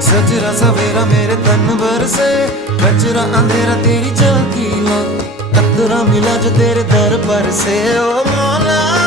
सजरा सवेरा मेरे तन भर से, कचरा अंधेरा तेरी झांकी ला, कतरा मिला जो तेरे दर पर से। ओ मौला